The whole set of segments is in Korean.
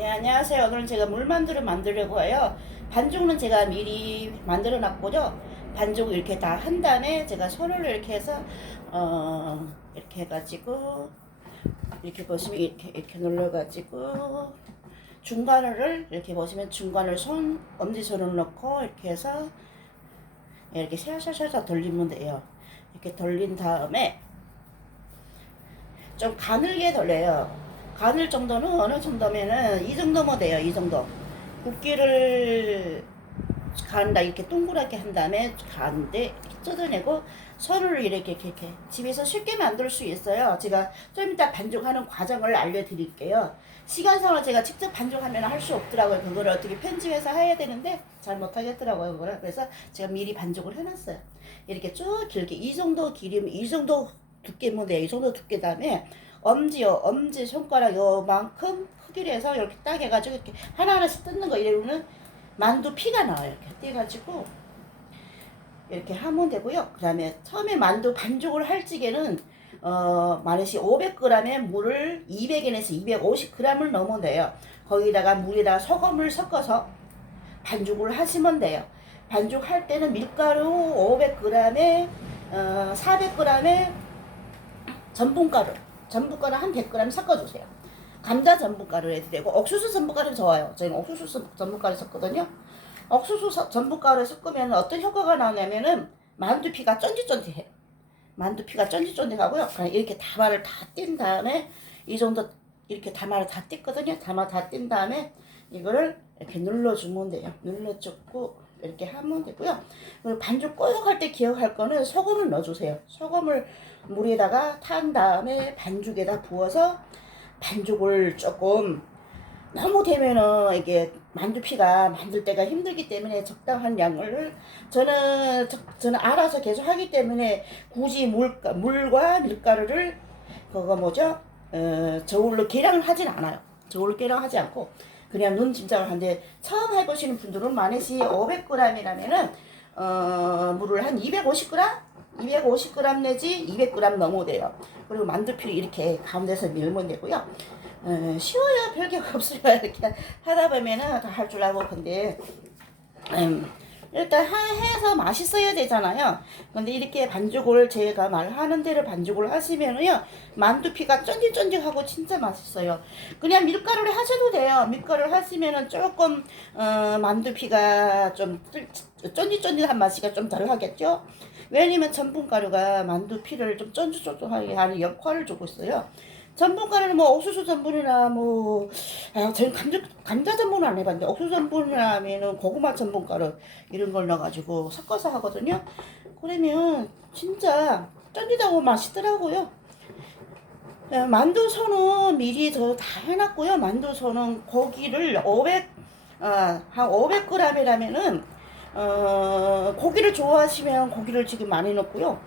네, 안녕하세요. 오늘은 제가 물만두를 만들려고 해요. 반죽은 제가 미리 만들어 놨고요. 반죽 이렇게 다 한 다음에 제가 손을 이렇게 해서 이렇게 해가지고 이렇게 보시면 이렇게 눌러가지고 중간을 이렇게 보시면 중간을 엄지손을 넣고 이렇게 해서 이렇게 샤샤샤샤 돌리면 돼요. 이렇게 돌린 다음에 좀 가늘게 돌려요. 가늘 정도는 어느 정도면은 이 정도면 돼요. 이 정도. 굵기를 간다 이렇게 동그랗게 한 다음에 가는데 뜯어내고 손을 이렇게 집에서 쉽게 만들 수 있어요. 제가 좀 이따 반죽하는 과정을 알려드릴게요. 시간상으로 제가 직접 반죽하면 할 수 없더라고요. 그거를 어떻게 편집해서 해야 되는데 잘 못하겠더라고요. 그거를. 그래서 제가 미리 반죽을 해놨어요. 이렇게 쭉 길게 이 정도 길이면 이 정도 두께면 돼요. 이 정도 두께 다음에 엄지 손가락 요만큼 크기로 해서 이렇게 딱 해가지고 이렇게 하나하나씩 뜯는 거 이러면은 만두 피가 나와요. 이렇게 떼가지고 이렇게 하면 되고요. 그 다음에 처음에 만두 반죽을 할 적에는 마르시 500g에 물을 200에서 250g을 넣으면 돼요. 거기다가 물에다가 소금을 섞어서 반죽을 하시면 돼요. 반죽할 때는 밀가루 500g에 400g에 전분가루 한 100g 섞어주세요. 감자 전분가루 해도 되고 옥수수 전분가루 좋아요. 저희는 옥수수 전분가루 섞거든요. 옥수수 전분가루 섞으면 어떤 효과가 나오냐면은 만두피가 쫀득쫀득해요. 만두피가 쫀득쫀득하고요. 그냥 이렇게 다마를 다 뗀 다음에 이 정도 이렇게 다마를 다 뗐거든요. 다마 다 뗀 다음에 이거를 이렇게 눌러주면 돼요. 눌러주고 이렇게 하면 되고요. 그리고 반죽 꼬역할 때 기억할 거는 소금을 넣어주세요. 소금을 물에다가 탄 다음에 반죽에다 부어서 반죽을 조금 너무 되면은 이게 만두피가 만들 때가 힘들기 때문에 적당한 양을 저는 알아서 계속 하기 때문에 굳이 물과 밀가루를 그거 뭐죠? 저울로 계량을 하진 않아요. 저울로 계량하지 않고 그냥 눈 짐작을 하는데 처음 해보시는 분들은 마넷이 500g이라면은 물을 한 250g 내지 200g 넣으면 돼요. 그리고 만두피를 이렇게 가운데서 밀면 되고요. 쉬워요. 별게 없어요. 이렇게 하다 보면은 다 할 줄 알고. 근데 일단 해서 맛있어야 되잖아요. 근데 이렇게 반죽을 제가 말하는 대로 반죽을 하시면은요 만두피가 쫀득쫀득하고 진짜 맛있어요. 그냥 밀가루를 하셔도 돼요. 밀가루를 하시면은 조금 만두피가 좀 쫀득쫀득한 맛이 좀 덜 하겠죠. 왜냐면 전분가루가 만두피를 좀 쫀득쫀득하게 하는 역할을 주고 있어요. 전분가루는 뭐 옥수수 전분이나 저는 감자 전분은 안 해봤는데 옥수수 전분이나 하면은 고구마 전분가루 이런 걸 넣어가지고 섞어서 하거든요. 그러면 진짜 쫀득하고 맛있더라고요. 만두소는 미리 저 다 해놨고요. 만두소는 고기를 한 500g이라면은 고기를 좋아하시면 고기를 지금 많이 넣고요.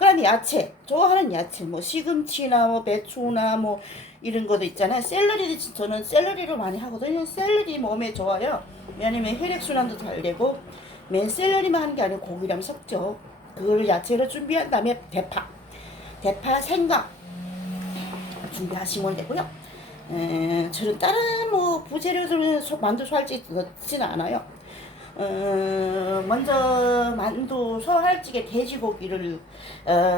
그다음에 야채, 좋아하는 야채, 뭐 시금치나 뭐 배추나 뭐 이런 것도 있잖아요. 샐러리, 저는 샐러리로 많이 하거든요. 샐러리 몸에 좋아요. 왜냐면 혈액순환도 잘 되고, 맨 샐러리만 하는 게 아니고 고기랑 섞죠. 그걸 야채로 준비한 다음에 대파, 생강 준비하시면 되고요. 저는 다른 뭐 부재료들은 만두소 할지 넣지는 않아요. 먼저 만두소 할찌개 돼지고기를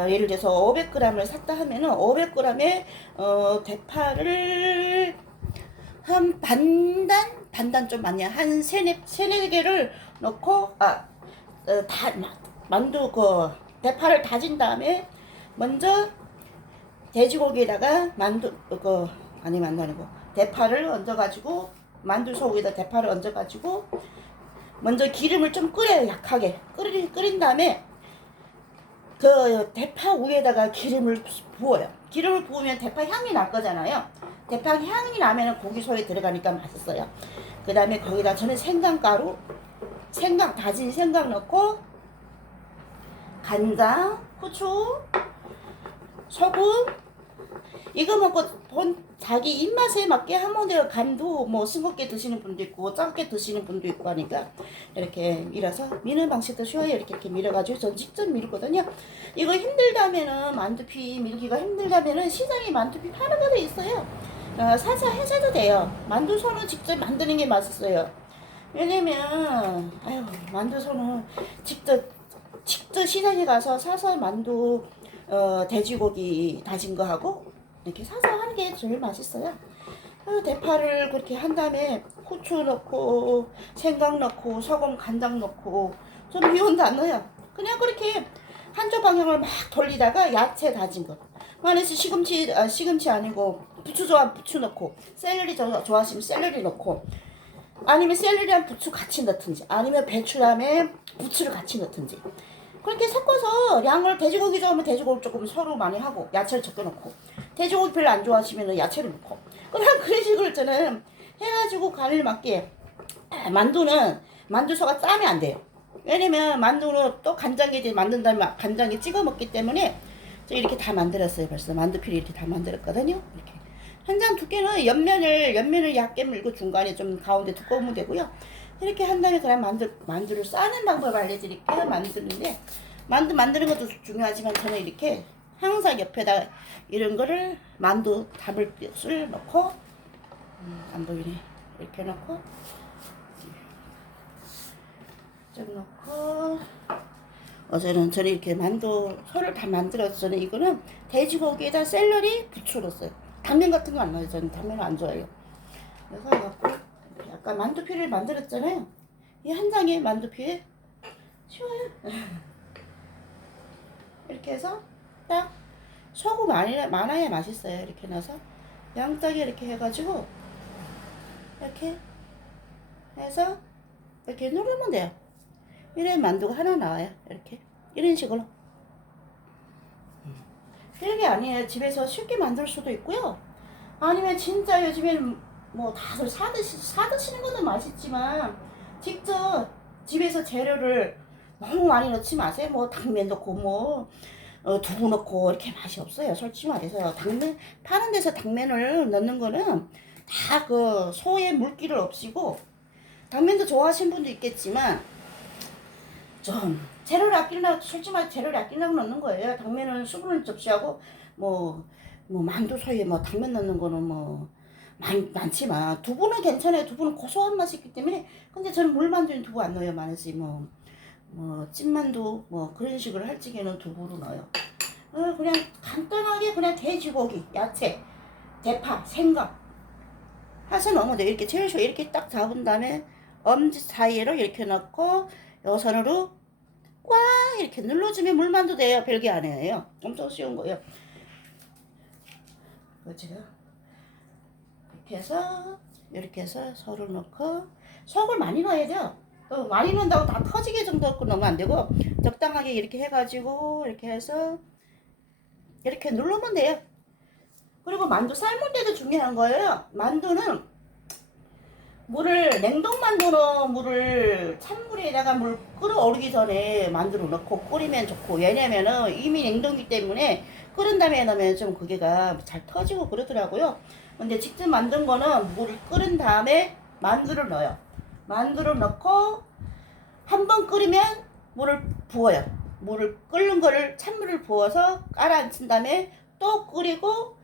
예를 들어서 500g을 샀다 하면은 500g에 대파를 한 반단 좀 많이 한 세네 개를 넣고 만두 대파를 다진 다음에 먼저 돼지고기에다가 대파를 얹어가지고 만두소 위에다 대파를 얹어가지고 먼저 기름을 좀 끓여요. 약하게 끓인 다음에 그 대파 위에다가 기름을 부어요. 기름을 부으면 대파 향이 날 거잖아요. 대파 향이 나면 고기 속에 들어가니까 맛있어요. 그 다음에 거기다 저는 다진 생강 넣고 간장, 후추, 소금 이거 먹고 자기 입맛에 맞게 하면 돼요. 간도 뭐 싱겁게 드시는 분도 있고 짧게 드시는 분도 있고 하니까 이렇게 밀어서 미는 방식도 쉬워요. 이렇게 밀어가지고 전 직접 밀거든요. 이거 힘들다면은 만두피 밀기가 힘들다면은 시장에 만두피 파는 거도 있어요. 사서 해서도 돼요. 만두소는 직접 만드는 게 맛있어요. 왜냐면 아유 만두소는 직접 시장에 가서 사서 만두 돼지고기 다진 거 하고 이렇게 사서 하는 게 제일 맛있어요. 대파를 그렇게 한 다음에 후추 넣고 생강 넣고 소금 간장 넣고 좀 미원도 안 넣어요. 그냥 그렇게 한쪽 방향을 막 돌리다가 야채 다진 거 만약에 시금치 아니고 부추 좋아하면 부추 넣고 샐러리 좋아하시면 샐러리 넣고 아니면 샐러리랑 부추 같이 넣든지 아니면 배추람에 부추를 같이 넣든지 그렇게 섞어서 양을 돼지고기 좋아하면 돼지고기 조금 서로 많이 하고 야채를 적게 넣고 돼지고기 별로 안 좋아하시면 야채를 넣고 그냥 그런 식으로 있잖아요. 해가지고 간을 맞게 만두는 만두소가 짜면 안 돼요. 왜냐면 만두는 또 간장에 만든 다음에 간장에 찍어 먹기 때문에 저 이렇게 다 만들었어요. 벌써 만두피를 이렇게 다 만들었거든요. 이렇게 한 장 두께는 옆면을 얇게 물고 중간에 좀 가운데 두꺼우면 되고요. 이렇게 한 다음에 그냥 만두를 싸는 방법 알려드릴게요. 만드는데 만두 만드는 것도 중요하지만 저는 이렇게 항상 옆에다 이런 거를 만두 담을 릇을 넣고 안 보이네. 이렇게 넣고 좀 넣고 저는 이렇게 만두 소를 다 만들었어요. 이거는 돼지고기에다 샐러리 부추 넣었어요. 당면 같은 거 안 넣어요. 저는 당면을 안 좋아해요. 그래서 넣고 약간 만두피를 만들었잖아요. 이 한 장의 만두피에 쉬워요. 이렇게 해서 딱 소금 많아야 맛있어요. 이렇게 넣어서 양짝에 이렇게 해가지고 이렇게 해서 이렇게 누르면 돼요. 이런 만두가 하나 나와요. 이렇게 이런 식으로. 별게 아니에요. 집에서 쉽게 만들 수도 있고요. 아니면 진짜 요즘에는 뭐 다들 사드시는 것도 맛있지만 직접 집에서 재료를 너무 많이 넣지 마세요. 뭐 당면 넣고 뭐 두부 넣고 이렇게 맛이 없어요. 솔직히 말해서 당면 파는 데서 당면을 넣는 거는 다 그 소의 물기를 없이고 당면도 좋아하시는 분도 있겠지만 좀 재료를 아끼려고 솔직히 말해 재료를 아끼려고 넣는 거예요. 당면은 수분을 접시하고 뭐 만두소에 뭐 당면 넣는 거는 뭐 많지만 두부는 괜찮아요. 두부는 고소한 맛이 있기 때문에 근데 저는 물만두는 두부 안 넣어요. 많으지 뭐 찐만두 뭐 그런 식으로 할 적에는 두부로 넣어요. 그냥 간단하게 그냥 돼지고기 야채 대파 생강 해서 넣으면 돼요. 이렇게 제일 쉬워. 이렇게 딱 잡은 다음에 엄지 사이로 이렇게 넣고 여선으로 꽉 이렇게 눌러주면 물만두 돼요. 별게 아니에요. 엄청 쉬운 거예요. 제가 이렇게 해서 소를 넣고 속을 많이 넣어야 돼요. 또 많이 넣는다고 다 터지게 정도 넣으면 안 되고 적당하게 이렇게 해가지고 이렇게 해서 이렇게 누르면 돼요. 그리고 만두 삶을 때도 중요한 거예요. 만두는 냉동 만두는 물을 찬물에다가 물 끓어오르기 전에 만두를 넣고 끓이면 좋고 왜냐면은 이미 냉동이기 때문에 끓은 다음에 넣으면 좀 그게가 잘 터지고 그러더라고요. 근데 직접 만든 거는 물을 끓인 다음에 만두를 넣어요. 만두를 넣고 한 번 끓이면 물을 부어요. 물을 끓는 거를 찬물을 부어서 깔아앉힌 다음에 또 끓이고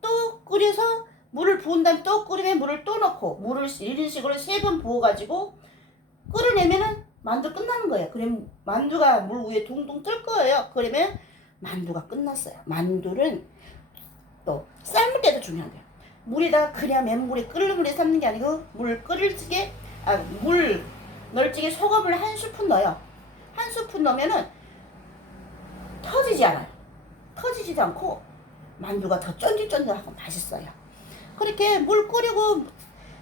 또 끓여서 물을 부은 다음에 또 끓이면 물을 또 넣고 물을 이런 식으로 3번 부어가지고 끓여내면은 만두 끝나는 거예요. 그럼 만두가 물 위에 둥둥 뜰 거예요. 그러면 만두가 끝났어요. 만두는 또 삶을 때도 중요한 거예요. 물에다 그냥 맹물에 끓는 물에 삶는 게 아니고 물 끓일 적에 물 넣을 적에 소금을 한 스푼 넣어요. 한 스푼 넣으면은 터지지 않아요. 터지지도 않고 만두가 더 쫀득쫀득하고 맛있어요. 그렇게 물 끓이고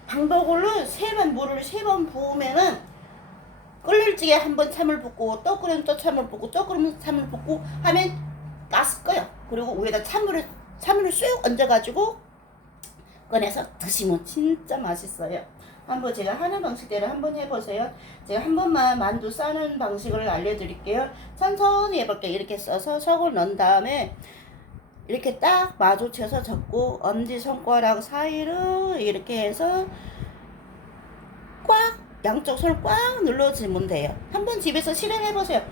방법으로 물을 3번 부으면은 끓을 적에 한 번 찬물 붓고 또 끓으면 또 찬물 붓고 또 끓으면 찬물 붓고 하면 가스 꺼요. 그리고 위에다 찬물을 쑥 얹어가지고 꺼내서 드시면 진짜 맛있어요. 한번 제가 하는 방식대로 한번 해보세요. 제가 한 번만 만두 싸는 방식을 알려드릴게요. 천천히 해볼게요. 이렇게 써서 속을 넣은 다음에 이렇게 딱 마주쳐서 잡고 엄지손가락 사이로 이렇게 해서 꽉 양쪽 손을 꽉 눌러주면 돼요. 한번 집에서 실행해보세요.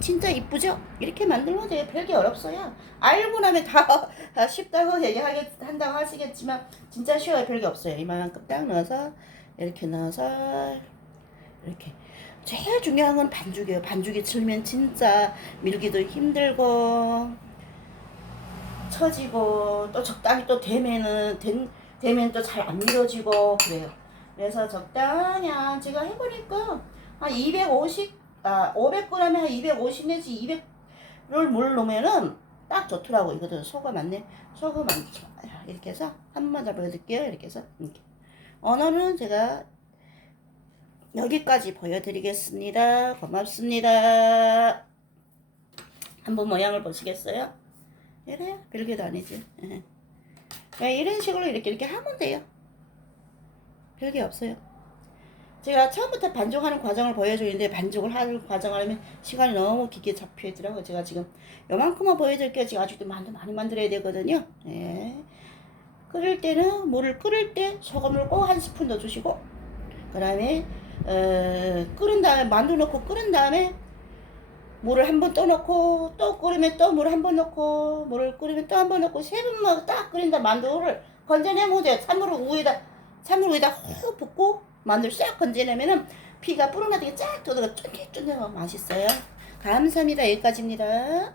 진짜 이쁘죠? 이렇게 만들면 돼요. 별게 어렵어요. 알고 나면 다 쉽다고 한다고 하시겠지만 진짜 쉬워요. 별게 없어요. 이만큼 딱 넣어서 이렇게 넣어서 이렇게. 제일 중요한 건 반죽이에요. 반죽이 틀면 진짜 밀기도 힘들고 처지고 또 적당히 또 되면 또 잘 안 밀어지고 그래요. 그래서 적당히 제가 해보니까 한 500g에 한 250 내지 200을 물 넣으면은 딱 좋더라고. 이거도 소금 맞네. 소금 안 이렇게 해서 한 번 더 보여드릴게요. 이렇게 해서 이렇게. 언어는 제가 여기까지 보여드리겠습니다. 고맙습니다. 한번 모양을 보시겠어요? 이래요? 별게도 아니지. 이런 식으로 이렇게 하면 돼요. 별게 없어요. 제가 처음부터 반죽하는 과정을 보여주는데 반죽을 하는 과정을 하면 시간이 너무 길게 잡혀 있더라고요. 제가 지금 요만큼만 보여드릴게요. 지금 아직도 많이 만들어야 되거든요. 끓일 때는 물을 끓일 때 소금을 꼭 한 스푼 넣어주시고 그 다음에 끓은 다음에 만두 넣고 끓은 다음에 물을 한 번 또 넣고 또 끓이면 또 물 한 번 넣고 물을 끓이면 또 한 번 넣고 세 번만 딱 끓인 다음 만두를 건져내면 돼요. 찬물 위에다 훅 붓고 만두를 싹 건져내면은 피가 불어나게 쫙 돋아가 쫀득쫀득하고 맛있어요. 감사합니다. 여기까지입니다.